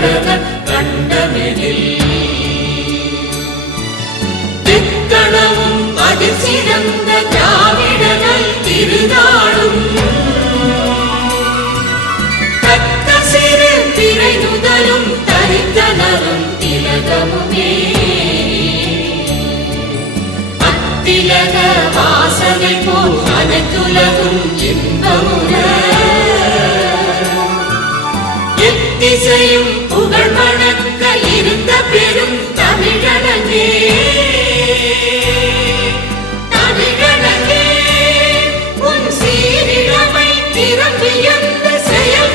கழகர் கண்டமெனில் தெக்களவும் அதில் சிறந்த திராவிடர்கள் திருநாளும் தக்க சிறு திரை நுதலும் தரித்தனரும் திலகமுமே அத்திலக வாசனை போல் அனைத்துலகும் இன்பமுற எத்திசையும் புகழ் மணக்க இருந்த பெரும் தமிழனே தமிழனே உன் சீரிழமை திறம்பியந்த செயல்